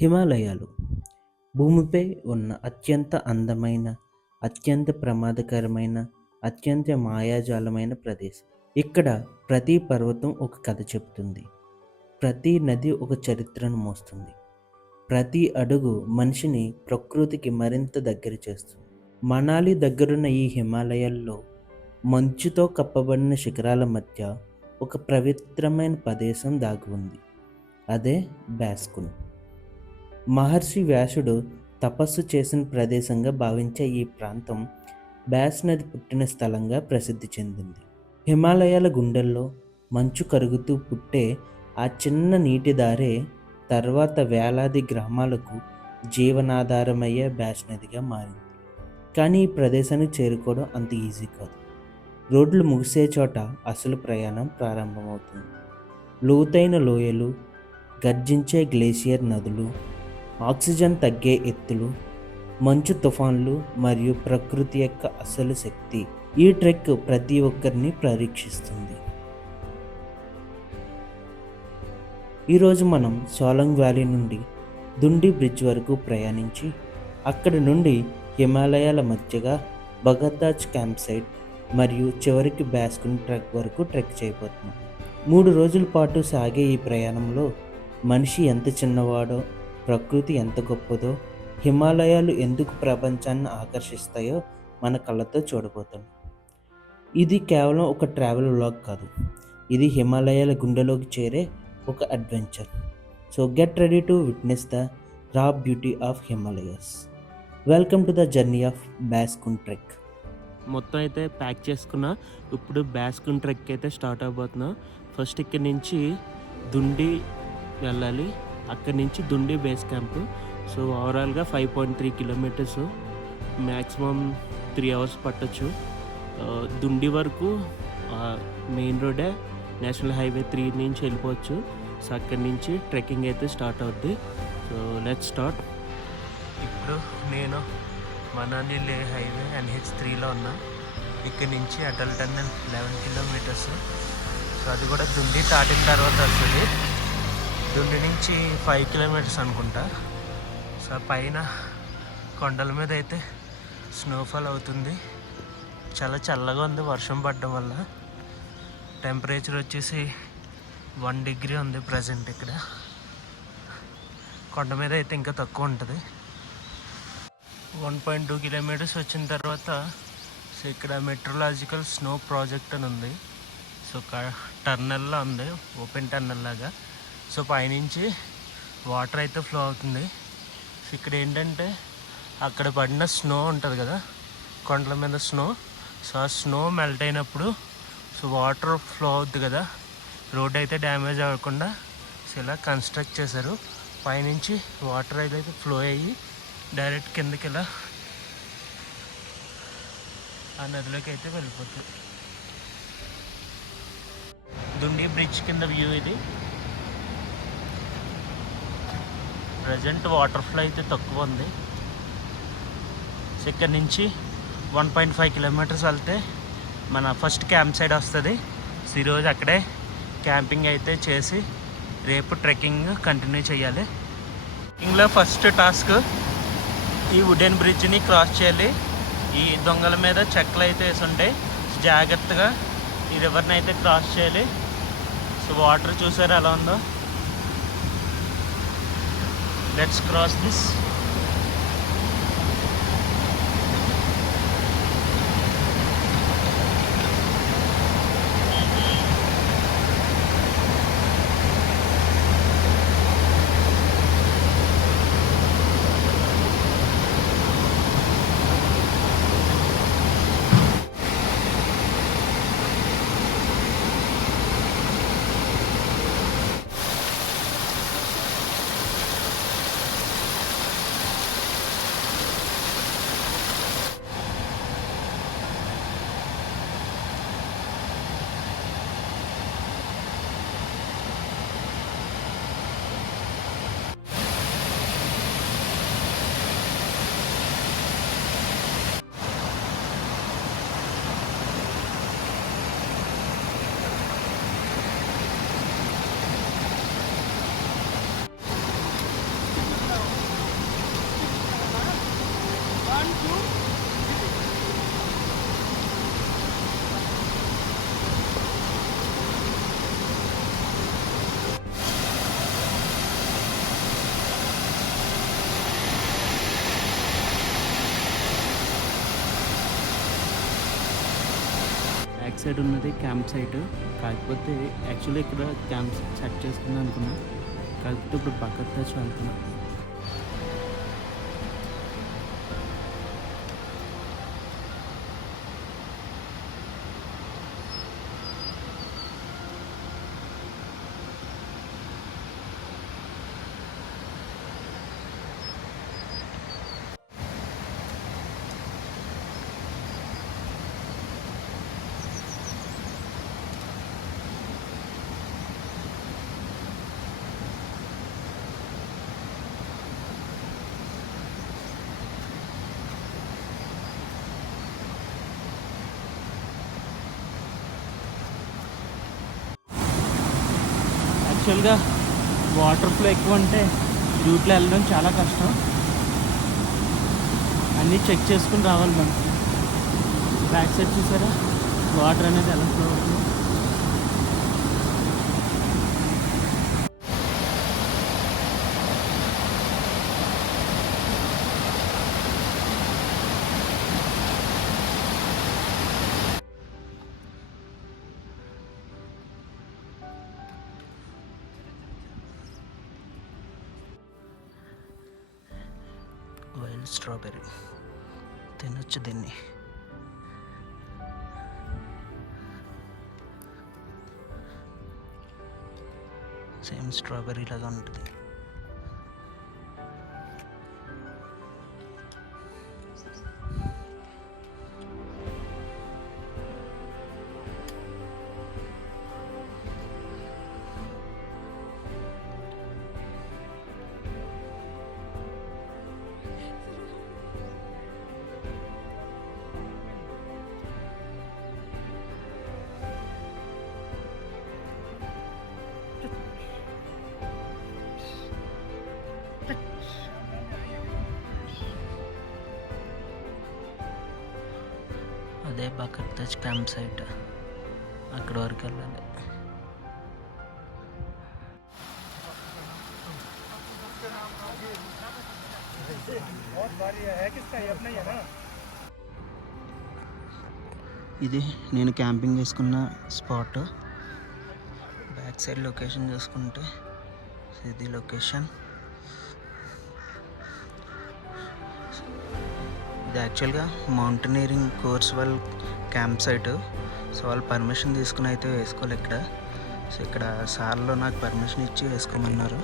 హిమాలయాలు భూమిపై ఉన్న అత్యంత అందమైన, అత్యంత ప్రమాదకరమైన, అత్యంత మాయాజాలమైన ప్రదేశం. ఇక్కడ ప్రతి పర్వతం ఒక కథ చెబుతుంది. ప్రతి నది ఒక చరిత్రను మోస్తుంది. ప్రతి అడుగు మనిషిని ప్రకృతికి మరింత దగ్గర చేస్తుంది. మనాలి దగ్గరున్న ఈ హిమాలయాల్లో మంచుతో కప్పబడిన శిఖరాల మధ్య ఒక పవిత్రమైన ప్రదేశం దాగి ఉంది. అదే బ్యాస్కున్. మహర్షి వ్యాసుడు తపస్సు చేసిన ప్రదేశంగా భావించే ఈ ప్రాంతం బ్యాస్ నది పుట్టిన స్థలంగా ప్రసిద్ధి చెందింది. హిమాలయాల గుండెల్లో మంచు కరుగుతూ పుట్టే ఆ చిన్న నీటి దారే తర్వాత వేలాది గ్రామాలకు జీవనాధారమయ్యే బ్యాస్ నదిగా మారింది. కానీ ఈ ప్రదేశానికి చేరుకోవడం అంత ఈజీ కాదు. రోడ్లు ముగిసే చోట అసలు ప్రయాణం ప్రారంభమవుతుంది. లోతైన లోయలు, గర్జించే గ్లేషియర్ నదులు, ఆక్సిజన్ తగ్గే ఎత్తులు, మంచు తుఫాన్లు మరియు ప్రకృతి యొక్క అసలు శక్తి. ఈ ట్రెక్ ప్రతి ఒక్కరిని పరీక్షిస్తుంది. ఈరోజు మనం సోలంగ్ వ్యాలీ నుండి దుండి బ్రిడ్జ్ వరకు ప్రయాణించి అక్కడి నుండి హిమాలయాల మధ్యగా బగదాజ్ క్యాంప్ సైట్ మరియు చివరికి బ్యాస్కున్ ట్రెక్ వరకు ట్రెక్ చేయబోతున్నాం. 3 రోజుల పాటు సాగే ఈ ప్రయాణంలో మనిషి ఎంత చిన్నవాడో, ప్రకృతి ఎంత గొప్పదో, హిమాలయాలు ఎందుకు ప్రపంచాన్ని ఆకర్షిస్తాయో మన కళ్ళతో చూడబోతున్నాం. ఇది కేవలం ఒక ట్రావెల్ వ్లాగ్ కాదు, ఇది హిమాలయాల గుండెలోకి చేరే ఒక adventure. So get ready to witness the raw beauty of Himalayas. Welcome to the journey of Beaskund trek. మొత్తం అయితే ప్యాక్ చేసుకున్నా. ఇప్పుడు బ్యాస్కున్ ట్రెక్ అయితే స్టార్ట్ అవబోతున్నా. ఫస్ట్ ఇక్కడి నుంచి దుండి వెళ్ళాలి. అక్కడి నుంచి దుండి బేస్ క్యాంప్. సో ఓవరాల్గా 5.3 కిలోమీటర్స్, మ్యాక్సిమం 3 అవర్స్ పట్టచ్చు. దుండి వరకు మెయిన్ రోడే, నేషనల్ హైవే 3 నుంచి వెళ్ళిపోవచ్చు. సో అక్కడి నుంచి ట్రెక్కింగ్ అయితే స్టార్ట్ అవుద్ది. So let's start. ఇప్పుడు నేను మనాలి లే హైవే NH3లో ఉన్నా. ఇక్కడి నుంచి అటల్ టన్నెల్ 11 కిలోమీటర్స్. సో అది కూడా దుండి దాటిన తర్వాత వస్తుంది. దుండి నుంచి 5 కిలోమీటర్స్ అనుకుంటా. సో పైన కొండల మీద అయితే స్నోఫాల్ అవుతుంది. చాలా చల్లగా ఉంది వర్షం పడడం వల్ల. టెంపరేచర్ వచ్చేసి 1 డిగ్రీ ఉంది ప్రజెంట్ ఇక్కడ. కొండ మీద అయితే ఇంకా తక్కువ ఉంటుంది. 1.2 కిలోమీటర్స్ వచ్చిన తర్వాత సో ఇక్కడ మెట్రలాజికల్ స్నో ప్రాజెక్ట్ అని ఉంది. సో టర్నల్లా ఉంది, ఓపెన్ టర్నల్ లాగా. సో పైనుంచి వాటర్ అయితే ఫ్లో అవుతుంది. సో ఇక్కడ ఏంటంటే అక్కడ పడిన స్నో ఉంటుంది కదా, కొండల మీద స్నో. సో ఆ స్నో మెల్ట్ అయినప్పుడు సో వాటర్ ఫ్లో అవుద్ది కదా, రోడ్ అయితే డ్యామేజ్ అవ్వకుండా సో ఇలా కన్స్ట్రక్ట్ చేశారు. పైనుంచి వాటర్ అయితే ఫ్లో అయ్యి డైరెక్ట్ కిందకి ఇలా ఆ నదిలోకి అయితే వెళ్ళిపోతుంది. దుండి బ్రిడ్జ్ కింద వ్యూ ఇది. ప్రజెంట్ వాటర్ ఫ్లో అయితే తక్కువ ఉంది. సో ఇక్కడ నుంచి 1.5 కిలోమీటర్స్ వెళ్తే మన ఫస్ట్ క్యాంప్ సైడ్ వస్తుంది. సో ఈరోజు అక్కడే క్యాంపింగ్ అయితే చేసి రేపు ట్రెక్కింగ్ కంటిన్యూ చేయాలి. ట్రెక్కింగ్లో ఫస్ట్ టాస్క్ ఈ వుడెన్ బ్రిడ్జ్ని క్రాస్ చేయాలి. ఈ దొంగల మీద చెక్కలు అయితే వేసి ఉంటాయి. జాగ్రత్తగా ఈ రివర్ని అయితే క్రాస్ చేయాలి. సో వాటర్ చూసారా ఎలా ఉందో. Let's cross this. Back side ఉన్నది క్యాంప్ సైట్. కాకపోతే యాక్చువల్లీ ఇక్కడ క్యాంప్ సెట్ చేసుకుందాం అనుకున్నా, కాకపోతే ఇప్పుడు బకత్ టచ్ వెళ్తున్నా. యాక్చువల్గా వాటర్ ఫ్లో ఎక్కువ ఉంటే రూట్లో వెళ్ళడం చాలా కష్టం. అన్నీ చెక్ చేసుకుని రావాలి మనం. బ్యాక్ సైడ్ చూసారా వాటర్ అనేది ఎలా ఫ్లో అవుతుంది. వైల్డ్ స్ట్రాబెర్రీ తినొచ్చు దీన్ని. సేమ్ స్ట్రాబెర్రీ లాగా ఉంటుంది. అదే బకత్ టచ్ క్యాంప్ సైట్, అక్కడ వరకు వెళ్ళాలి. ఇది నేను క్యాంపింగ్ చేసుకున్న స్పాట్. బ్యాక్ సైడ్ లొకేషన్ చూసుకుంటే ఇది లొకేషన్. ఇది యాక్చువల్గా మౌంటైనీరింగ్ కోర్స్ వాళ్ళ క్యాంప్ సైట్. సో వాళ్ళు పర్మిషన్ తీసుకుని అయితే వేసుకోవాలి ఇక్కడ. సో ఇక్కడ సార్లో నాకు పర్మిషన్ ఇచ్చి వేసుకోమన్నారు.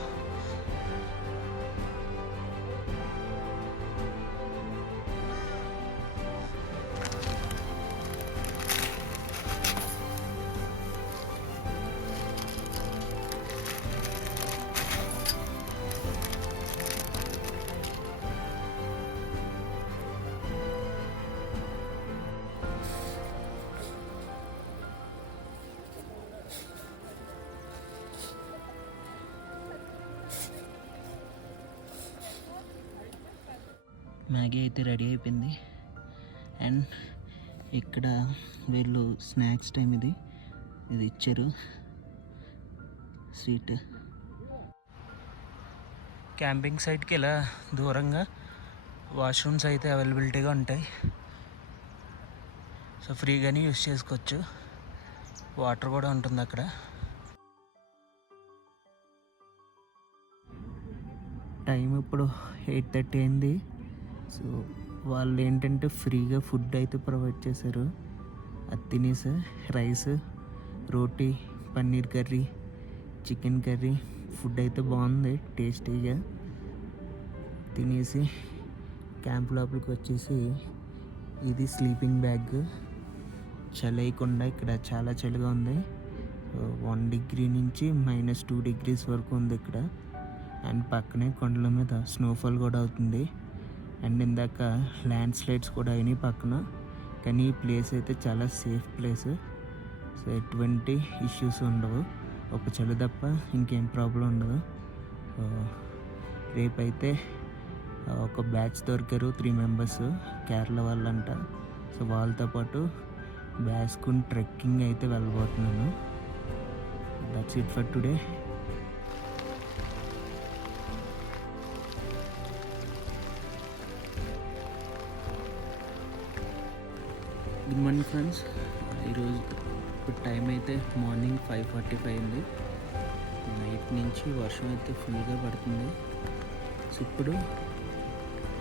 మ్యాగీ అయితే రెడీ అయిపోయింది. అండ్ ఇక్కడ వీళ్ళు స్నాక్స్ టైం ఇది ఇచ్చారు స్వీట్. క్యాంపింగ్ సైట్కి ఇలా దూరంగా వాష్రూమ్స్ అయితే అవైలబిలిటీగా ఉంటాయి. సో ఫ్రీగానే యూస్ చేసుకోవచ్చు. వాటర్ కూడా ఉంటుంది అక్కడ. టైం ఇప్పుడు 8:30 అయింది. సో వాళ్ళు ఏంటంటే ఫ్రీగా ఫుడ్ అయితే ప్రొవైడ్ చేశారు. అది తినేసి rice, roti, paneer curry, chicken curry food అయితే బాగుంది టేస్టీగా. తినేసి క్యాంప్ లోపలికి వచ్చేసి ఇది స్లీపింగ్ బ్యాగ్. చలి అయ్యకుండా ఇక్కడ చాలా చలిగా ఉంది. 1 డిగ్రీ నుంచి -2 డిగ్రీస్ వరకు ఉంది ఇక్కడ. అండ్ పక్కనే కొండల మీద స్నోఫాల్ కూడా అవుతుంది. అండ్ ఇందాక ల్యాండ్ స్లైడ్స్ కూడా అయినాయి పక్కన. కానీ ఈ ప్లేస్ అయితే చాలా సేఫ్ ప్లేస్. సో ఎటువంటి ఇష్యూస్ ఉండవు. ఒక చలి తప్ప ఇంకేం ప్రాబ్లం ఉండదు. రేపైతే ఒక బ్యాచ్ దొరికారు 3 మెంబర్స్, కేరళ వాళ్ళంట. సో వాళ్ళతో పాటు బ్యాస్కున్ ట్రెక్కింగ్ అయితే వెళ్ళబోతున్నాను. That's it for today. Good morning friends. ఈరోజు ఇప్పుడు టైం అయితే మార్నింగ్ 5:45 అయింది. నైట్ నుంచి వర్షం అయితే ఫుల్గా పడుతుంది. సో ఇప్పుడు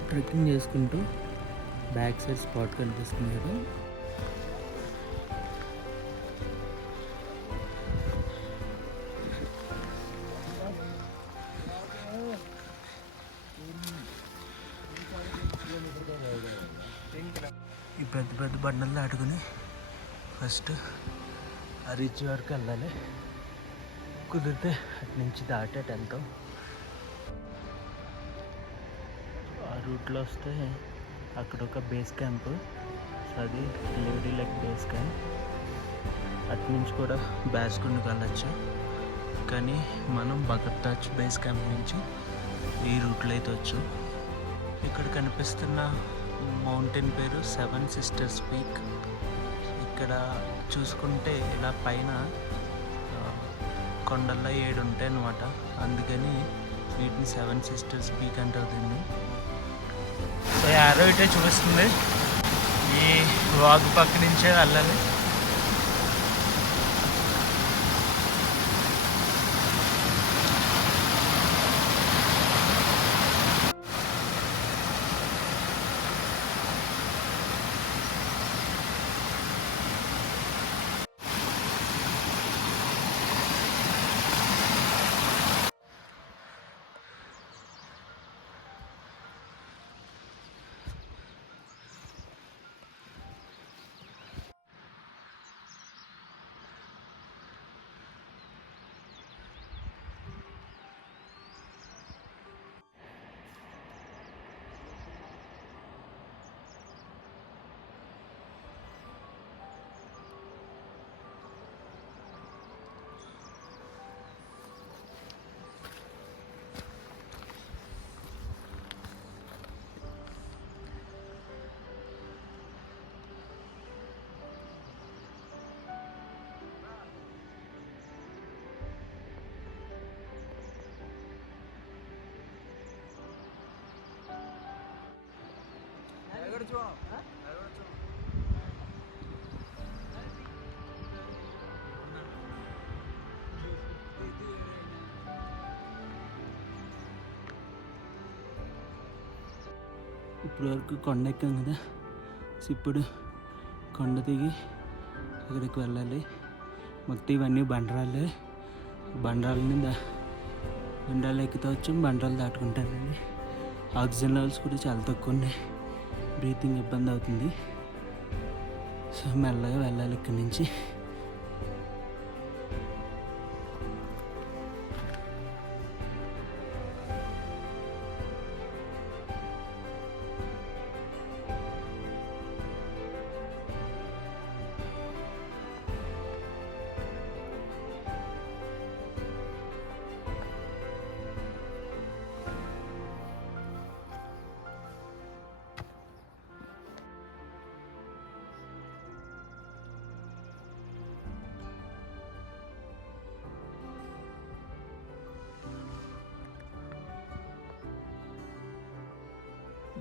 ట్రెక్కింగ్ చేసుకుంటూ బ్యాక్ సైడ్ స్పాట్ కనిపిస్తుంది కదా, ఈ పెద్ద పెద్ద బండలు దాటుకుని ఫస్ట్ ఆ రిచ్ వరకు వెళ్ళాలి. కుదిరితే అటు నుంచి దాటేటెళ్తాం. ఆ రూట్లో వస్తే అక్కడ ఒక బేస్ క్యాంప్, సో అది లేడీ లెగ్ బేస్ క్యాంప్. అటు నుంచి కూడా బ్యాస్కుండ్కి వెళ్ళచ్చు, కానీ మనం భగత్తాజ్ బేస్ క్యాంప్ నుంచి ఈ రూట్లో అయితే వచ్చు. ఇక్కడ కనిపిస్తున్న మౌంటైన్ పేరు 7 Sisters పీక్. ఇక్కడ చూసుకుంటే ఇలా పైన కొండల్లో 7 ఉంటాయి అన్నమాట, అందుకని వీటిని 7 Sisters పీక్ అంటారు దీన్ని. సో యారో ఇటే చూపిస్తుంది, ఈ వాగు పక్క నుంచే వెళ్ళాలి. ఇప్పుడు వరకు కొండ ఎక్కాం కదా, సో ఇప్పుడు కొండ దిగి ఇక్కడికి వెళ్ళాలి. మొత్తం ఇవన్నీ బండరాళ్ళే, బండరాలని బండరాలు ఎక్కుతూ వచ్చాం, బండరాలు దాటుకుంటానండి. ఆక్సిజన్ లెవెల్స్ కూడా చాలా తక్కువ ఉన్నాయి, బ్రీతింగ్ ఇబ్బంది అవుతుంది. సో మెల్లగా వెళ్ళాలి ఇక్కడి నుంచి.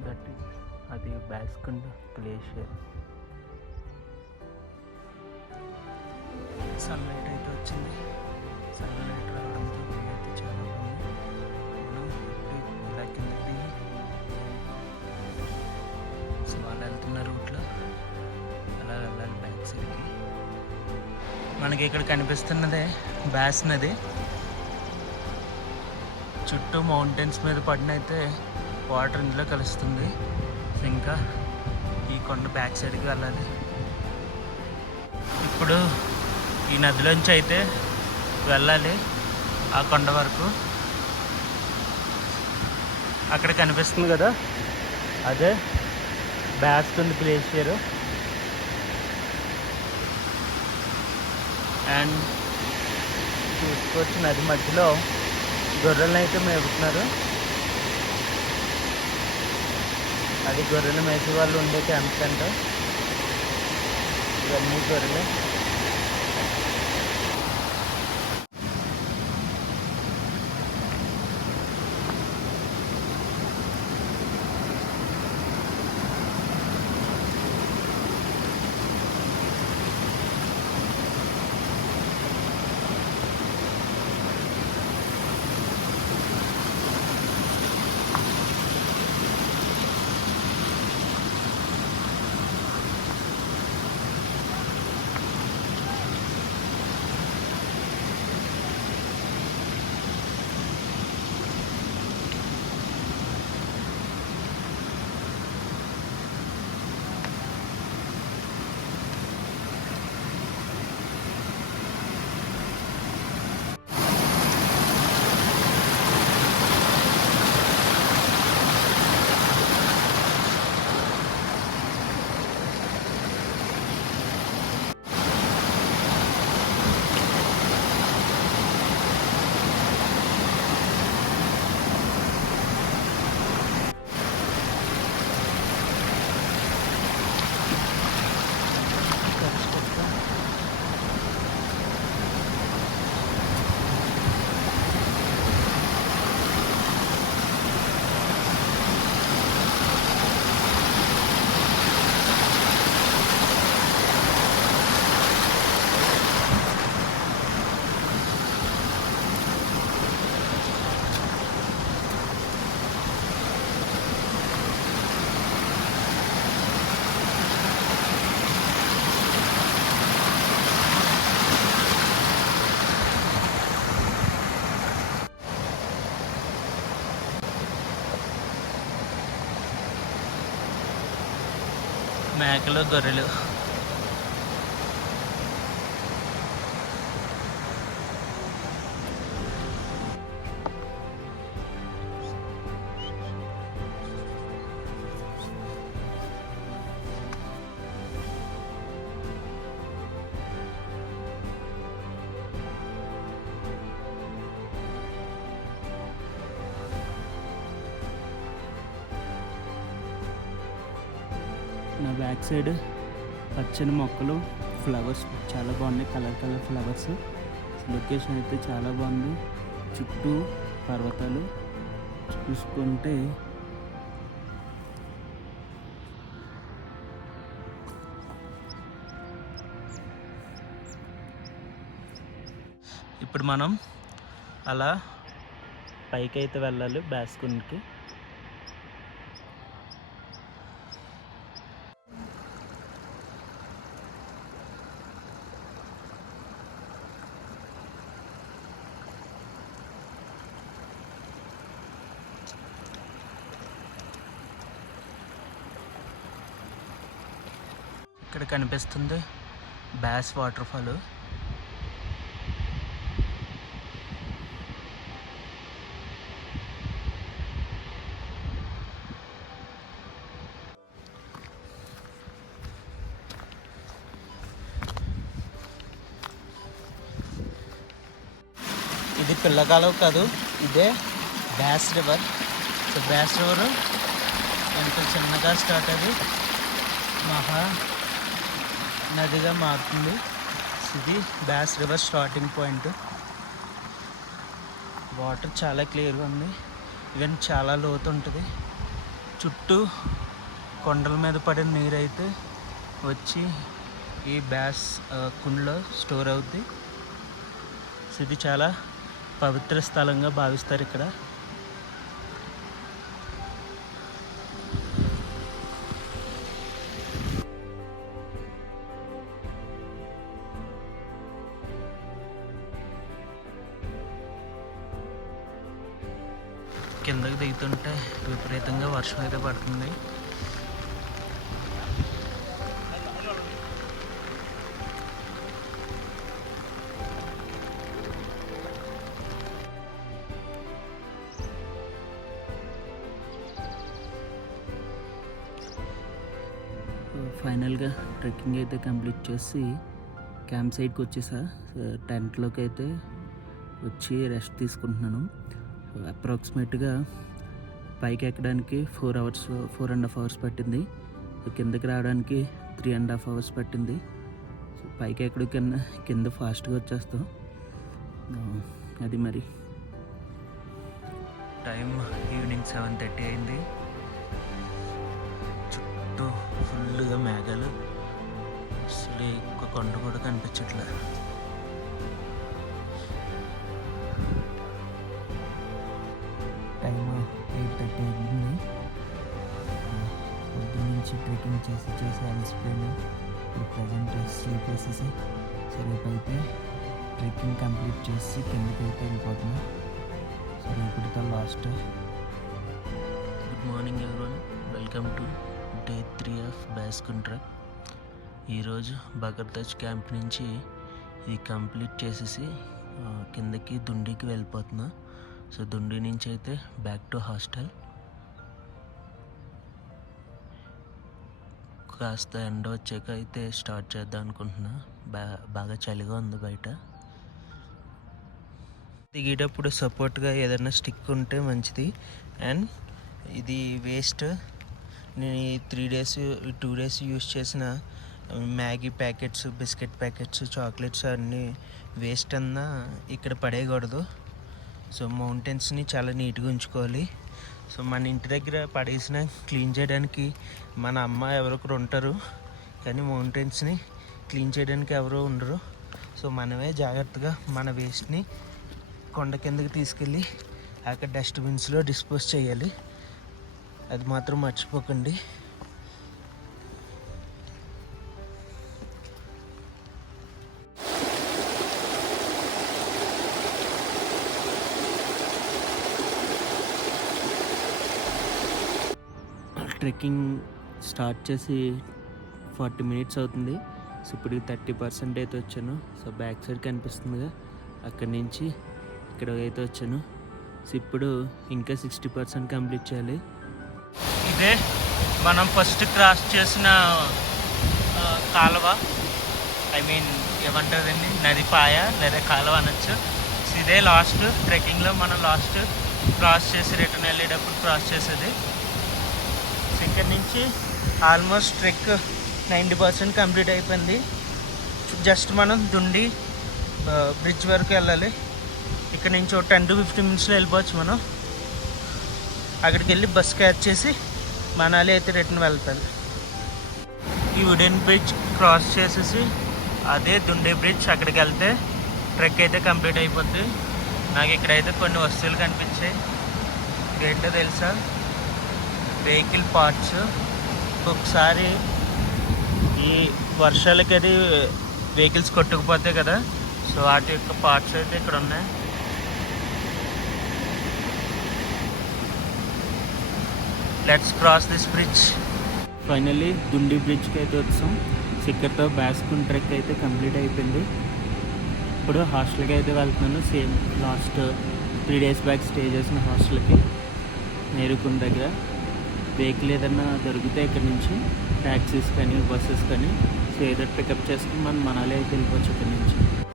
దట్ ఈస్ అది బాస్కుండ్ గ్లేషియర్. సన్లైట్ అయితే వచ్చింది, సన్లైట్ రావడంతో అయితే చాలా బాగుంది. మనం ఇలా కిందకి దిగి సో వాళ్ళు వెళ్తున్న రూట్లో అలా వెళ్ళాలి బ్యాక్ సైడ్కి. మనకి ఇక్కడ కనిపిస్తున్నదే బ్యాస్ నది. చుట్టూ మౌంటైన్స్ మీద పడినైతే వాటర్ ఇందులో కలుస్తుంది. ఇంకా ఈ కొండ బ్యాక్ సైడ్కి వెళ్ళాలి. ఇప్పుడు ఈ నదిలోంచి అయితే వెళ్ళాలి ఆ కొండ వరకు. అక్కడ కనిపిస్తుంది కదా, అదే బాస్కుండ్ గ్లేషియర్. అండ్ చూసుకోవచ్చు నది మధ్యలో గొర్రెలను అయితే మేపుతున్నారు. అది గొర్రెలు మేసే వాళ్ళు ఉండే క్యాంప్స్ అంట. ఇవన్నీ గొర్రెలు. మేకలు, గొర్రెలు. నా బ్యాక్ సైడ్ పచ్చని మొక్కలు, ఫ్లవర్స్ చాలా బాగున్నాయి, కలర్ ఫ్లవర్స్. లొకేషన్ అయితే చాలా బాగుంది. చుట్టూ పర్వతాలు చూసుకుంటే ఇప్పుడు మనం అలా పైకి అయితే వెళ్ళాలి బాస్కున్కి. ఇక్కడ కనిపిస్తుంది బ్యాస్ వాటర్ ఫాల్. ఇది పిల్లకాలువ కాదు, ఇదే బ్యాస్ రివర్. సో బ్యాస్ రివర్ ఎంత చిన్నగా స్టార్ట్ అయ్యి మహా నదిగా మారుతుంది. ఇది బ్యాస్ రివర్ స్టార్టింగ్ పాయింట్. వాటర్ చాలా క్లియర్గా ఉంది, ఈవెన్ చాలా లోతు ఉంటుంది. చుట్టూ కొండల మీద పడిన నీరు అయితే వచ్చి ఈ బ్యాస్ కుండలో స్టోర్ అవుద్ది. సో ఇది చాలా పవిత్ర స్థలంగా భావిస్తారు ఇక్కడ. కిందకి దిగుతుంటే విపరీతంగా వర్షం అయితే పడుతుంది. ఫైనల్గా ట్రెక్కింగ్ అయితే కంప్లీట్ చేసి క్యాంప్ సైట్కి వచ్చేసా. టెంట్లోకి అయితే వచ్చి రెస్ట్ తీసుకుంటున్నాను. అప్రాక్సిమేట్గా పైకి ఎక్కడానికి 4.5 అవర్స్ పట్టింది. కిందకి రావడానికి 3.5 అవర్స్ పట్టింది. సో పైకి ఎక్కడికి కింద ఫాస్ట్గా వచ్చేస్తాం. అది మరి టైం ఈవినింగ్ 7:30 అయింది. చుట్టూ ఫుల్గా మేఘాలు, అసలు ఒక్క కొండ కూడా కనిపించట్లేదు. టైం 8:30 అయింది. పొద్దున్న నుంచి ట్రెక్కింగ్ చేసి అలసిపోయాను. ఇప్పుడు ప్రజెంట్ స్లీప్ వేసేసి రేపు అయితే ట్రెక్కింగ్ కంప్లీట్ చేసి కిందకి అయితే వెళ్ళిపోతున్నాను. సరే ఇప్పుడుతో last. Good morning everyone, welcome to day 3 of Beaskund trek. ఈరోజు బగర్దాచ్ క్యాంప్ నుంచి ఇది కంప్లీట్ చేసేసి కిందకి దుండికి వెళ్ళిపోతున్నా. సో దుండి నుంచి అయితే బ్యాక్ టు హాస్టల్. కాస్త ఎండ వచ్చాక అయితే స్టార్ట్ చేద్దాం అనుకుంటున్నా. బాగా చలిగా ఉంది బయట. దిగేటప్పుడు సపోర్ట్గా ఏదైనా స్టిక్ ఉంటే మంచిది. అండ్ ఇది వేస్ట్. నేను ఈ 2 డేస్ యూస్ చేసిన Maggi packets, biscuit packets, chocolates అన్నీ వేస్ట్ అన్నా ఇక్కడ పడేయకూడదు. సో మౌంటైన్స్ని చాలా నీట్గా ఉంచుకోవాలి. సో మన ఇంటి దగ్గర పడేసిన క్లీన్ చేయడానికి మన అమ్మ ఎవరొకరు ఉంటారు, కానీ మౌంటైన్స్ని క్లీన్ చేయడానికి ఎవరో ఉండరు. సో మనమే జాగ్రత్తగా మన వేస్ట్ని కొండ కిందకి తీసుకెళ్ళి అక్కడ డస్ట్బిన్స్లో డిస్పోజ్ చేయాలి. అది మాత్రం మర్చిపోకండి. ట్రెక్కింగ్ స్టార్ట్ చేసి 40 మినిట్స్ అవుతుంది. సో ఇప్పుడు 30% అయితే వచ్చాను. సో బ్యాక్ సైడ్ కనిపిస్తుందిగా, అక్కడి నుంచి ఇక్కడ అయితే వచ్చాను. సో ఇప్పుడు ఇంకా 60% కంప్లీట్ చేయాలి. ఇదే మనం ఫస్ట్ క్రాస్ చేసిన కాలువ, ఐ మీన్ ఏమంటారండి, నదిపాయ లేదా కాలువ అనొచ్చు. సో ఇదే లాస్ట్ ట్రెక్కింగ్లో మనం లాస్ట్ క్రాస్ చేసి రిటర్న్ వెళ్ళేటప్పుడు క్రాస్ చేసేది. సో ఇక్కడ నుంచి ఆల్మోస్ట్ ట్రెక్ 90% కంప్లీట్ అయిపోయింది. జస్ట్ మనం దుండి బ్రిడ్జ్ వరకు వెళ్ళాలి. ఇక్కడ నుంచి ఒక 10 to 15 మినిట్స్లో వెళ్ళిపోవచ్చు మనం. అక్కడికి వెళ్ళి బస్ క్యాచ్ చేసి మనాలి అయితే రిటర్న్ వెళ్తాను. ఈ వుడెన్ బ్రిడ్జ్ క్రాస్ చేసేసి అదే దుండి బ్రిడ్జ్, అక్కడికి వెళ్తే ట్రెక్ అయితే కంప్లీట్ అయిపోద్ది. నాకు ఇక్కడైతే కొన్ని వస్తువులు కనిపించాయి. ఏంటో తెలుసా, వెహికల్ పార్ట్స్. ఒకసారి ఈ వర్షాలకి అది వెహికల్స్ కొట్టుకుపోతాయి కదా, సో వాటి యొక్క పార్ట్స్ అయితే ఇక్కడ ఉన్నాయి. Let's cross this bridge. Finally Dhundi బ్రిడ్జ్కి అయితే వచ్చాం. ఇక్కడితో బ్యాస్కున్ ట్రెక్ అయితే కంప్లీట్ అయిపోయింది. ఇప్పుడు హాస్టల్కి అయితే వెళ్తున్నాను. Same last 3 days back stay చేసిన హాస్టల్కి, నేరుకున్న దగ్గర. వెహికల్ ఏదన్నా దొరికితే ఇక్కడ నుంచి ట్యాక్సీస్ కానీ బస్సెస్ కానీ సో ఏదో పికప్ చేసుకుని మనం మనాలి అయితే వెళ్ళిపోవచ్చు ఇక్కడ నుంచి.